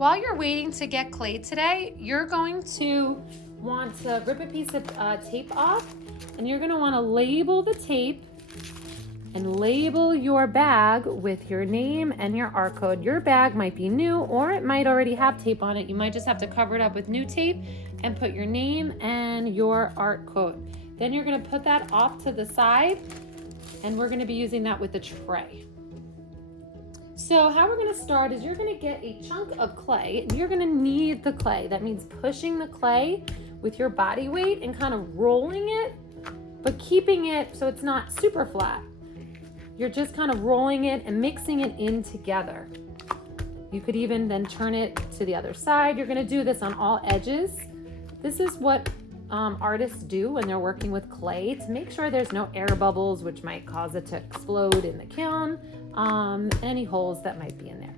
While you're waiting to get clay today, you're going to want to rip a piece of tape off, and you're going to want to label the tape and label your bag with your name and your art code. Your bag might be new or it might already have tape on it. You might just have to cover it up with new tape and put your name and your art code. Then you're going to put that off to the side, and we're going to be using that with the tray. So how we're going to start is you're going to get a chunk of clay, and you're going to knead the clay. That means pushing the clay with your body weight and kind of rolling it, but keeping it so it's not super flat. You're just kind of rolling it and mixing it in together. You could even then turn it to the other side. You're going to do this on all edges. This is what artists do when they're working with clay to make sure there's no air bubbles, which might cause it to explode in the kiln, any holes that might be in there.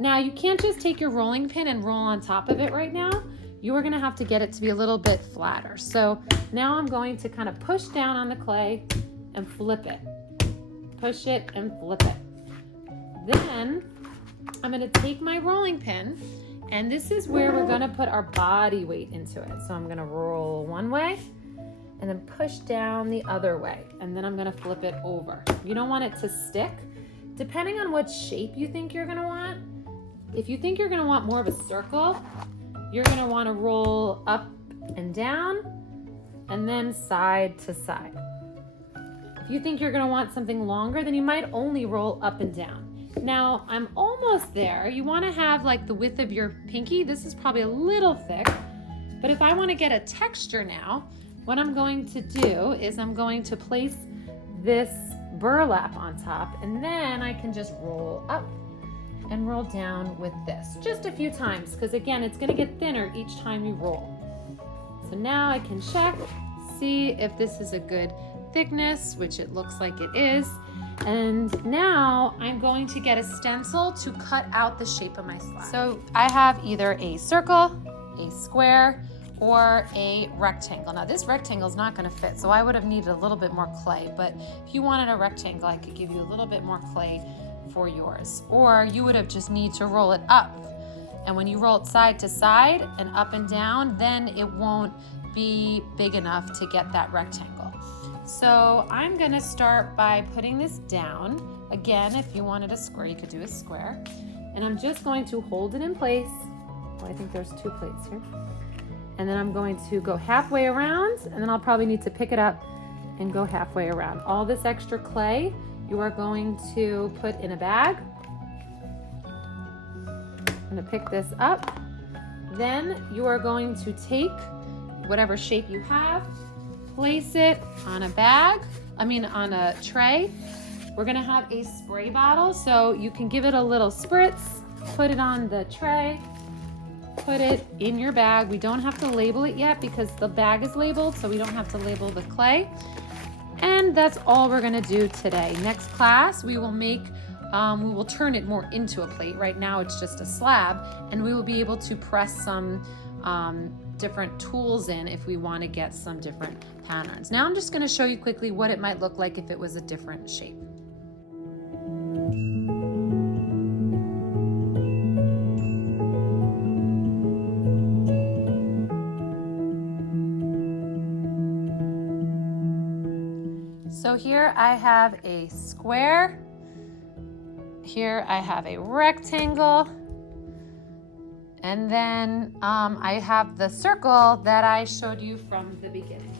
Now, you can't just take your rolling pin and roll on top of it right now. You are going to have to get it to be a little bit flatter. So now I'm going to kind of push down on the clay and flip it. Push it and flip it. Then I'm going to take my rolling pin, and this is where we're going to put our body weight into it. So I'm going to roll one way and then push down the other way, and then I'm going to flip it over. You don't want it to stick. Depending on what shape you think you're going to want, if you think you're going to want more of a circle, you're going to want to roll up and down and then side to side. If you think you're going to want something longer, then you might only roll up and down. Now, I'm almost there. You want to have like the width of your pinky. This is probably a little thick, but if I want to get a texture now, what I'm going to do is I'm going to place this burlap on top, and then I can just roll up and roll down with this just a few times, because again, it's going to get thinner each time you roll. So now I can check, see if this is a good thickness, which it looks like it is. And now I'm going to get a stencil to cut out the shape of my slab. So I have either a circle, a square, or a rectangle. Now this rectangle is not going to fit, so I would have needed a little bit more clay, but if you wanted a rectangle, I could give you a little bit more clay for yours. Or you would have just need to roll it up. And when you roll it side to side and up and down, then it won't be big enough to get that rectangle. So I'm gonna start by putting this down. Again, if you wanted a square, you could do a square. And I'm just going to hold it in place. Well, I think there's 2 plates here. And then I'm going to go halfway around, and then I'll probably need to pick it up and go halfway around. All this extra clay you are going to put in a bag. I'm gonna pick this up. Then you are going to take whatever shape you have, place it on a bag, on a tray. We're gonna have a spray bottle, so you can give it a little spritz, put it on the tray, put it in your bag. We don't have to label it yet because the bag is labeled, so we don't have to label the clay. And that's all we're gonna do today. Next class, we will turn it more into a plate. Right now it's just a slab, and we will be able to press some different tools in if we want to get some different patterns. Now I'm just going to show you quickly what it might look like if it was a different shape. So here I have a square, here I have a rectangle, and then I have the circle that I showed you from the beginning.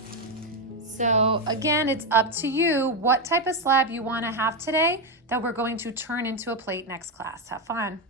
So again, it's up to you what type of slab you want to have today that we're going to turn into a plate next class. Have fun.